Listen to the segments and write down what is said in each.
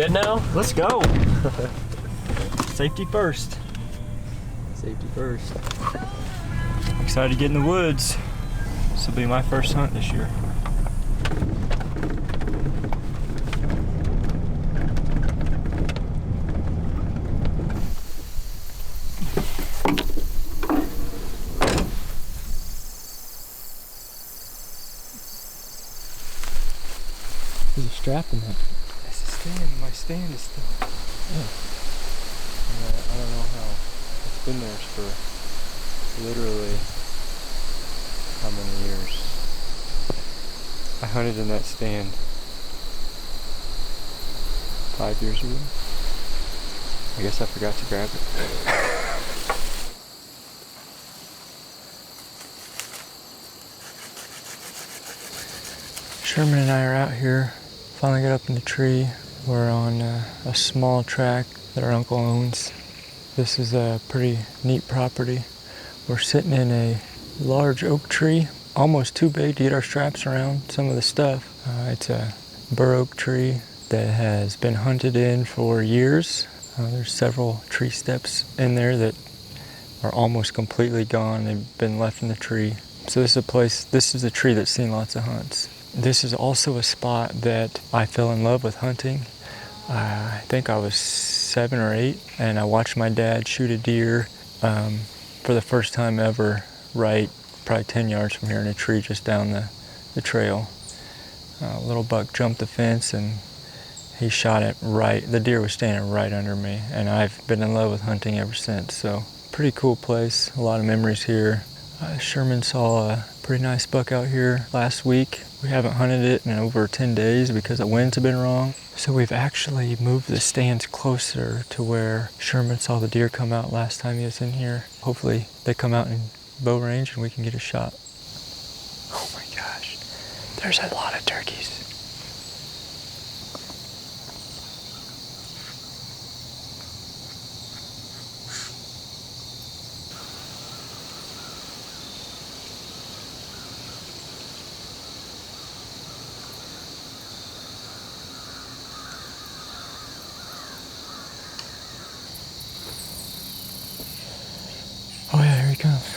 good now? Let's go. Safety first. Safety first. Excited to get in the woods. This will be my first hunt this year. There's a strap in that. It's a stand. My stand is still. Oh. I don't know how. It's been there for literally how many years? I hunted in that stand 5 years ago. I guess I forgot to grab it. Sherman and I are out here. Finally got up in the tree. We're on a small tract that our uncle owns. This is a pretty neat property. We're sitting in a large oak tree, almost too big to get our straps around some of the stuff. It's a bur oak tree that has been hunted in for years. There's several tree steps in there that are almost completely gone. They've been left in the tree. So this is a tree that's seen lots of hunts. This is also a spot that I fell in love with hunting. I think I was 7 or 8, and I watched my dad shoot a deer for the first time ever, probably 10 yards from here in a tree just down the trail. A little buck jumped the fence and he shot it right. The deer was standing right under me, and I've been in love with hunting ever since. So pretty cool place, a lot of memories here. Sherman saw a pretty nice buck out here last week. We haven't hunted it in over 10 days because the winds have been wrong. So we've actually moved the stands closer to where Sherman saw the deer come out last time he was in here. Hopefully they come out in bow range and we can get a shot. Oh my gosh, there's a lot of turkeys. Oh yeah, here he comes.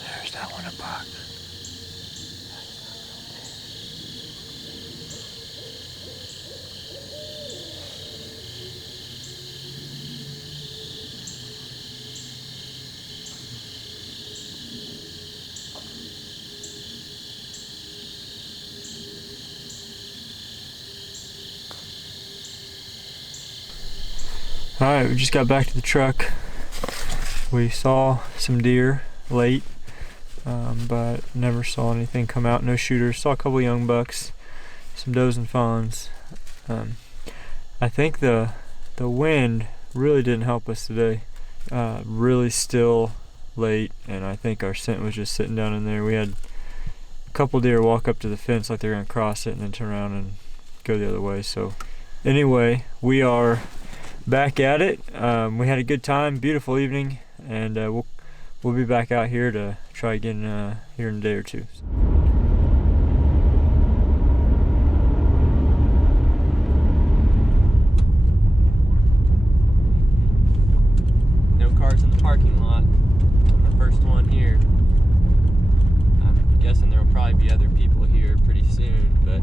There's that one, a buck. Alright, we just got back to the truck. We saw some deer late, but never saw anything come out. No shooters. Saw a couple young bucks, some does and fawns. I think the wind really didn't help us today. Really still late, and I think our scent was just sitting down in there. We had a couple deer walk up to the fence like they were gonna cross it and then turn around and go the other way. So anyway, we are back at it. We had a good time, beautiful evening, and we'll be back out here to try again here in a day or two. No cars in the parking lot. I'm the first one here. I'm guessing there will probably be other people here pretty soon, but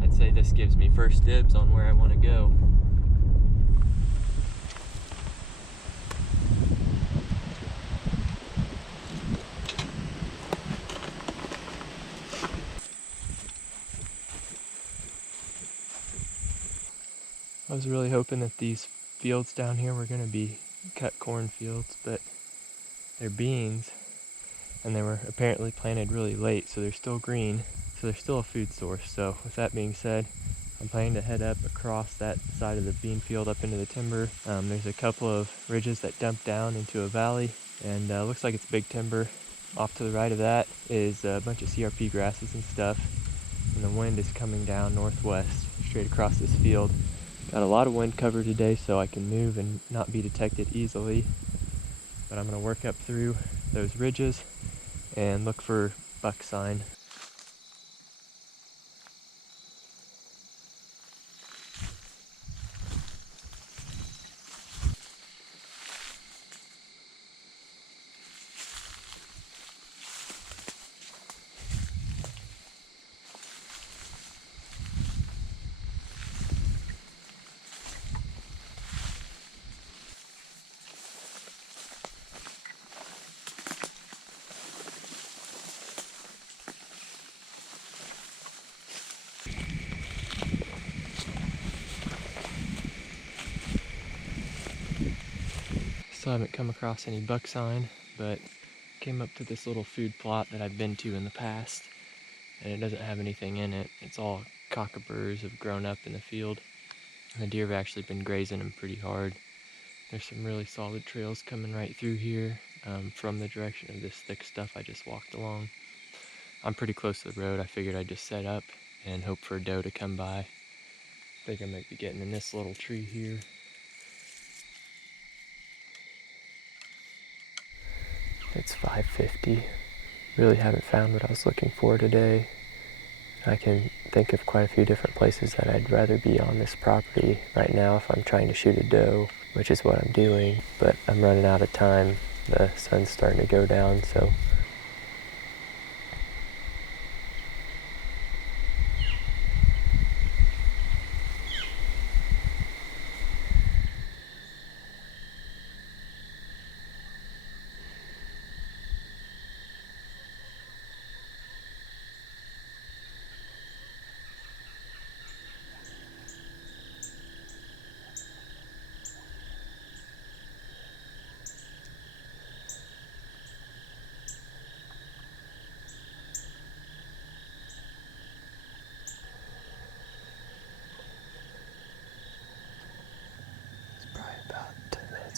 I'd say this gives me first dibs on where I want to go. I was really hoping that these fields down here were going to be cut corn fields, but they're beans, and they were apparently planted really late, so they're still green, so they're still a food source. So with that being said, I'm planning to head up across that side of the bean field up into the timber. There's a couple of ridges that dump down into a valley, and looks like it's big timber. Off to the right of that is a bunch of CRP grasses and stuff, and the wind is coming down northwest straight across this field. Got a lot of wind cover today, so I can move and not be detected easily. But I'm going to work up through those ridges and look for buck sign. Still haven't come across any buck sign, but came up to this little food plot that I've been to in the past, and it doesn't have anything in it. It's all cockaburs have grown up in the field, and the deer have actually been grazing them pretty hard. There's some really solid trails coming right through here from the direction of this thick stuff I just walked along. I'm pretty close to the road. I figured I'd just set up and hope for a doe to come by. I think I might be getting in this little tree here. It's 5:50. Really haven't found what I was looking for today. I can think of quite a few different places that I'd rather be on this property right now if I'm trying to shoot a doe, which is what I'm doing, but I'm running out of time. The sun's starting to go down, so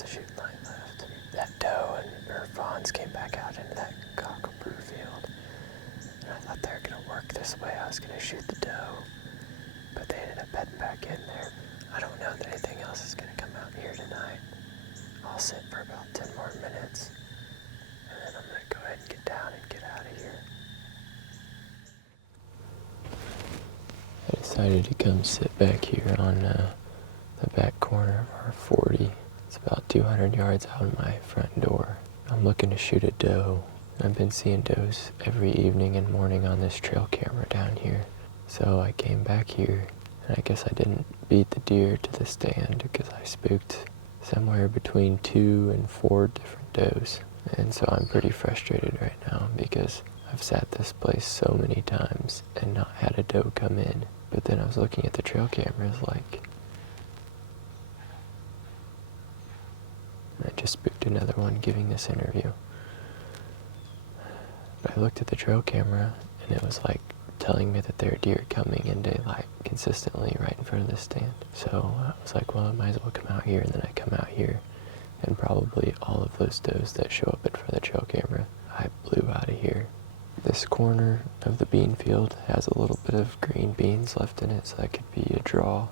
of shooting light left. That doe and her fawns came back out into that cockapoo field. And I thought they were going to work this way. I was going to shoot the doe, but they ended up heading back in there. I don't know that anything else is going to come out here tonight. I'll sit for about 10 more minutes, and then I'm going to go ahead and get down and get out of here. I decided to come sit back here on the back corner of our 40. It's about 200 yards out of my front door. I'm looking to shoot a doe. I've been seeing does every evening and morning on this trail camera down here. So I came back here, and I guess I didn't beat the deer to the stand because I spooked somewhere between 2 and 4 different does. And so I'm pretty frustrated right now because I've sat this place so many times and not had a doe come in. But then I was looking at the trail cameras like, I just spooked another one giving this interview. But I looked at the trail camera and it was like telling me that there are deer coming in daylight consistently right in front of this stand. So I was like, well, I might as well come out here. And then I come out here and probably all of those does that show up in front of the trail camera, I blew out of here. This corner of the bean field has a little bit of green beans left in it, so that could be a draw.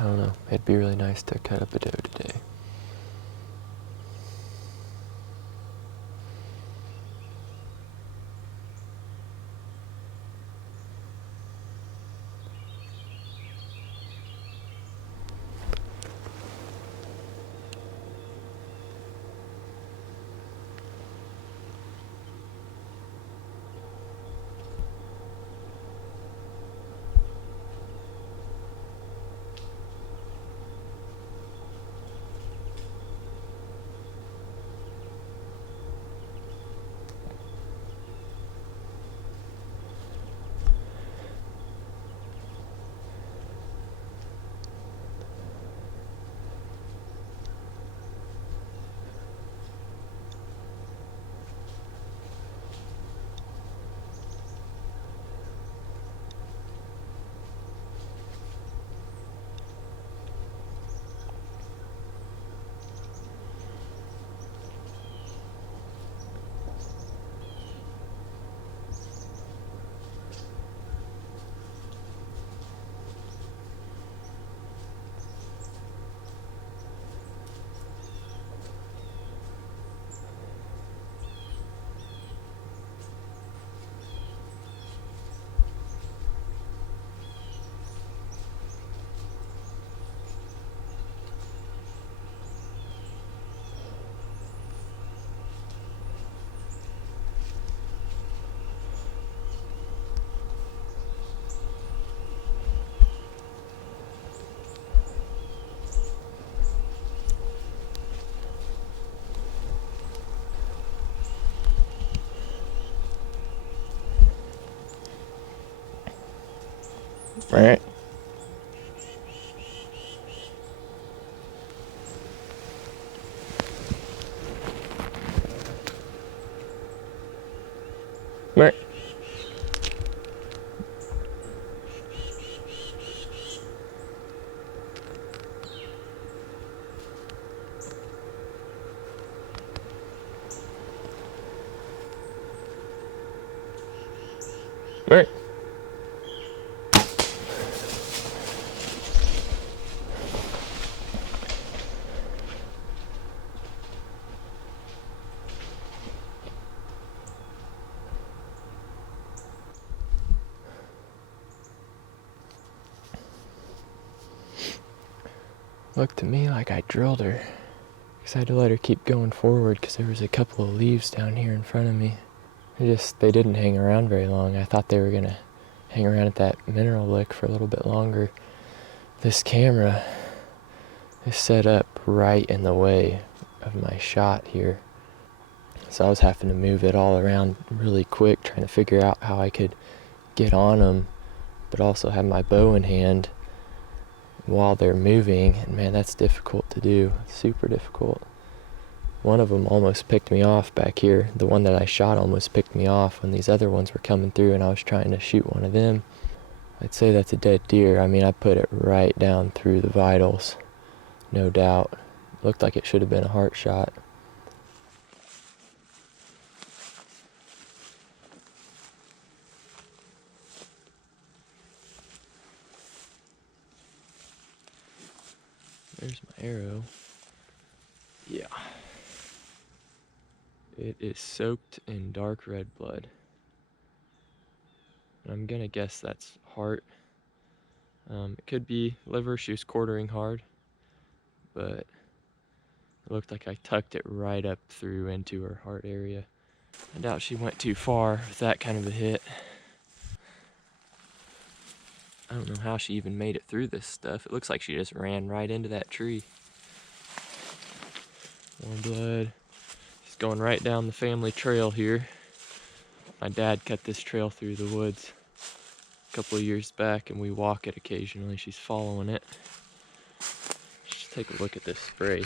I don't know, it'd be really nice to cut up a doe today. Right. Right. Right. Looked to me like I drilled her. Because I had to let her keep going forward because there was a couple of leaves down here in front of me. They didn't hang around very long. I thought they were going to hang around at that mineral lick for a little bit longer. This camera is set up right in the way of my shot here. So I was having to move it all around really quick, trying to figure out how I could get on them, but also have my bow in hand while they're moving. And man, that's difficult to do. It's super difficult. One of them almost picked me off back here. The one that I shot almost picked me off when these other ones were coming through and I was trying to shoot one of them. I'd say that's a dead deer. I mean, I put it right down through the vitals, no doubt. Looked like it should have been a heart shot. There's my arrow. Yeah. It is soaked in dark red blood. I'm gonna guess that's heart. It could be liver. She was quartering hard, but it looked like I tucked it right up through into her heart area. I doubt she went too far with that kind of a hit. I don't know how she even made it through this stuff. It looks like she just ran right into that tree. More blood. She's going right down the family trail here. My dad cut this trail through the woods a couple of years back and we walk it occasionally. She's following it. Just take a look at this spray.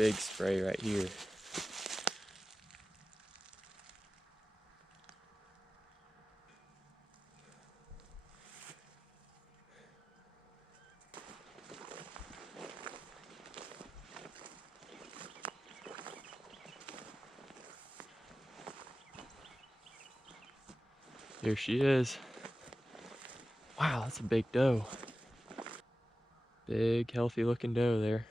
big spray right here. Here she is. Wow, that's a big doe. Big, healthy looking doe there.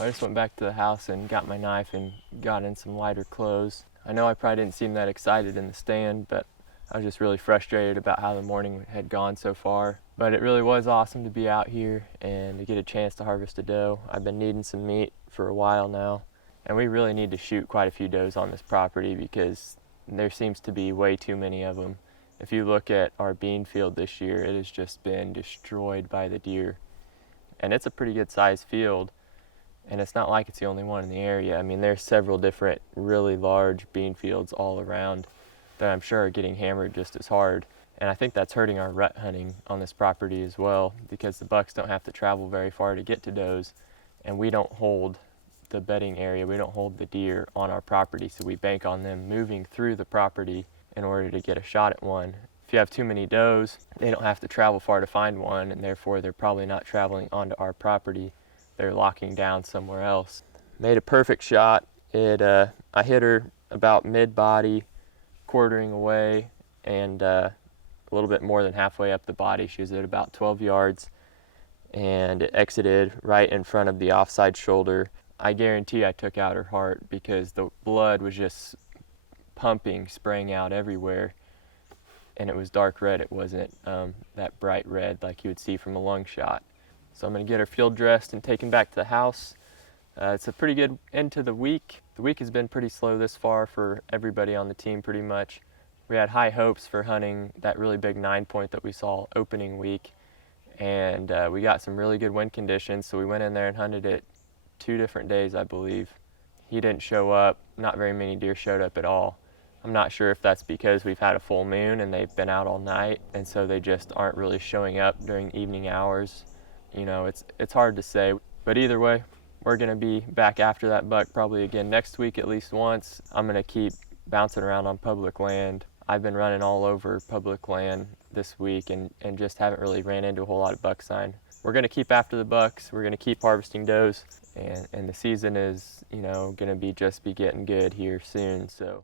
I just went back to the house and got my knife and got in some lighter clothes. I know I probably didn't seem that excited in the stand, but I was just really frustrated about how the morning had gone so far. But it really was awesome to be out here and to get a chance to harvest a doe. I've been needing some meat for a while now, and we really need to shoot quite a few does on this property because there seems to be way too many of them. If you look at our bean field this year, it has just been destroyed by the deer. And it's a pretty good sized field. And it's not like it's the only one in the area. I mean, there's several different really large bean fields all around that I'm sure are getting hammered just as hard. And I think that's hurting our rut hunting on this property as well, because the bucks don't have to travel very far to get to does, and we don't hold the bedding area, we don't hold the deer on our property, so we bank on them moving through the property in order to get a shot at one. If you have too many does, they don't have to travel far to find one, and therefore they're probably not traveling onto our property. They're locking down somewhere else. Made a perfect shot. I hit her about mid-body, quartering away, and a little bit more than halfway up the body. She was at about 12 yards, and it exited right in front of the offside shoulder. I guarantee I took out her heart because the blood was just pumping, spraying out everywhere, and it was dark red. It wasn't that bright red like you would see from a lung shot. So I'm going to get her field dressed and taken back to the house. It's a pretty good end to the week. The week has been pretty slow this far for everybody on the team pretty much. We had high hopes for hunting that really big 9-point that we saw opening week, and we got some really good wind conditions, so we went in there and hunted it 2 different days, I believe. He didn't show up. Not very many deer showed up at all. I'm not sure if that's because we've had a full moon and they've been out all night, and so they just aren't really showing up during evening hours. You know, it's hard to say, but either way, we're gonna be back after that buck probably again next week at least once. I'm gonna keep bouncing around on public land. I've been running all over public land this week and just haven't really ran into a whole lot of buck sign. We're gonna keep after the bucks. We're gonna keep harvesting does, and the season is, you know, gonna be getting good here soon. So